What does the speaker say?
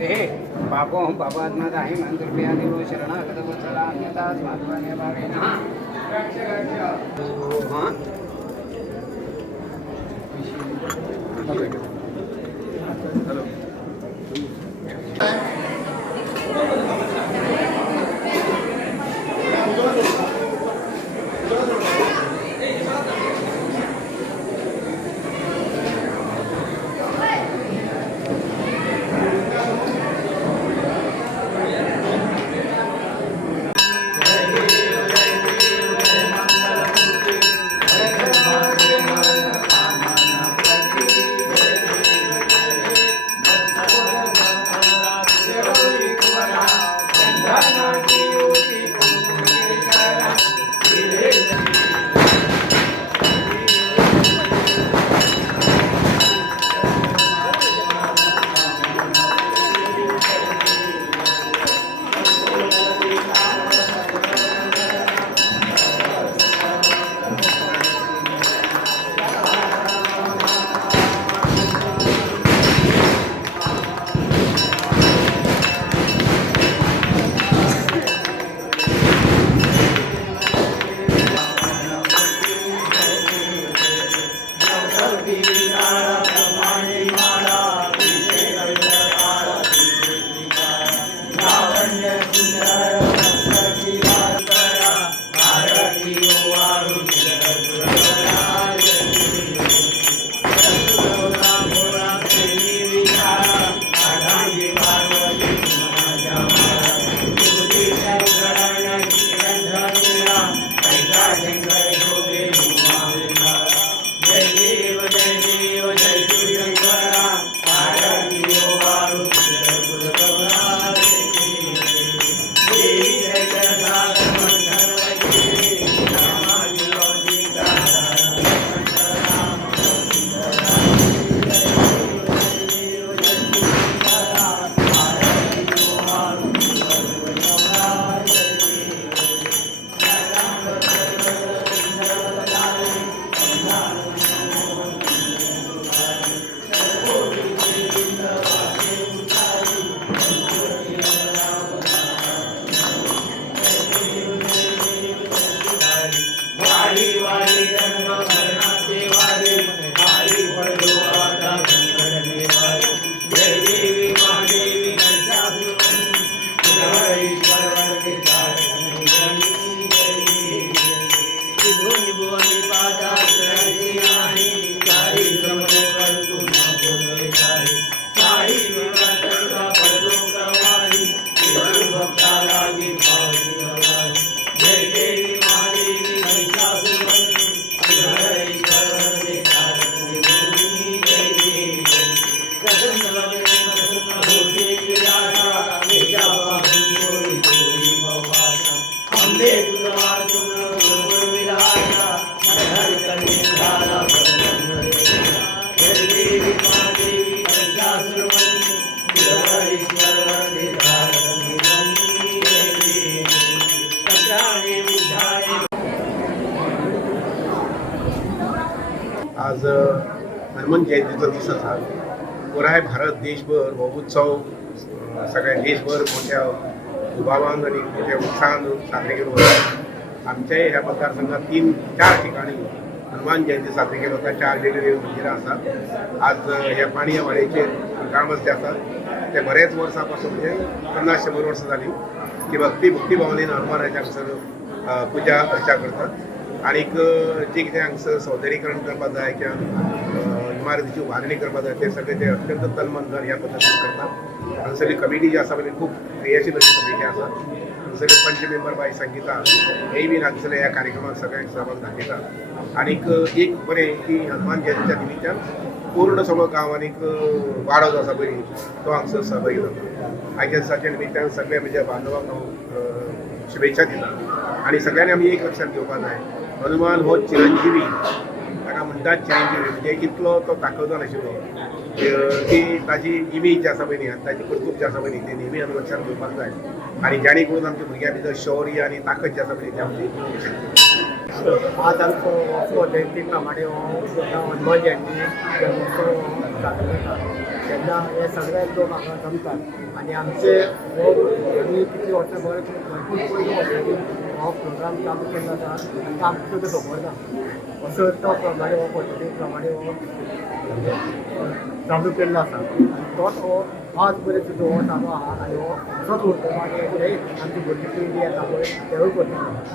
हे पापो पापात्मदाहि मंत्रप्रिया देवो शरणागत वत्सला अन्यथा स्वात्मने भावेन हां हेलो आज हनुमान जयंतीचा दिवस असा पुरा भारत देशभर हो उत्सव सगळ्या देशभर मोठ्या उभावान आणि मोठ्या उत्साहान साजरे केलो वता. आमच्याही ह्या मतदारसंघात 3-4 ठिकाणी हनुमान जयंती साजरी केली वता. 4 वेगवेगळी मंदिरां आसात. आज ह्या पाणया वाड्याचे ग्रामस्थ आसात ते बरेच वर्सांपासून म्हणजे 50-100 वर्सां जाली की भक्ती भावनेन हनुमानाच्या हांगसर पुजा अर्चा करतात. आणि जे कितें हांगसर सौंदर्यीकरण करपाक जाय किंवा इमारतीची उभारणी करपाक जाय ते सगळे ते अत्यंत तनमन धन ह्या पद्दतीन करतात. हांगसरली कमिटी जी आसा पळय खूब क्रियाशील अशी कमिटी आसा. हांगसरले पंच मेंबर बाय संगीता हेय बी हांगसरल्या ह्या कार्यक्रमाक सगळ्यांक सहभाग दाखयतात. आनीक एक बरें की हनुमान जयंतीच्या निमित्यान पूर्ण सगळो गांवांनी वाडो जो आसा पळय तो हांगसर सहभागी जाता. आयच्या दिसाच्या निमित्यान सगळे म्हज्या बांधवांक हांव शुभेच्छा दिता. आनी सगळ्यांनी आमी एक लक्षात घेवपाक जाय हनुमान हो चिरंजीवी ताका म्हणटात चिरंजीवी म्हणजे इतलो तो ताकदवान आशिल्लो की ताजी इमेज जी आसा पळय न्ही आनी ताजी कर्तूब जी आसा पळय न्ही ते नेहमी आमी लक्षात घेवपाक जाय. आनी जेणे करून आमच्या भुरग्यां भितर शौर्य आनी ताकद जी आसा पळय ती आमची आज आमचो जयंती प्रमाणे हनुमान जयंती साजरो करता. तेन्ना हे सगळे लोक हांगा जमतात आनी आमचे हो आमी कितले वर्सां भरपूर पयलीं वर्सांनी हो प्रोग्राम चालू केल्लो आसा आनी आमकां सुद्दां खबर ना असो तो प्रमाणे हो पद्दती प्रमाणे हो चालू केल्लो आसा आनी तोच हो आज पर्यंत सुद्दां हो चालू आहा आनी हो असोच उरतलो आनी आमची भुरगीं पिळगी येता पळय तेवूय करतलो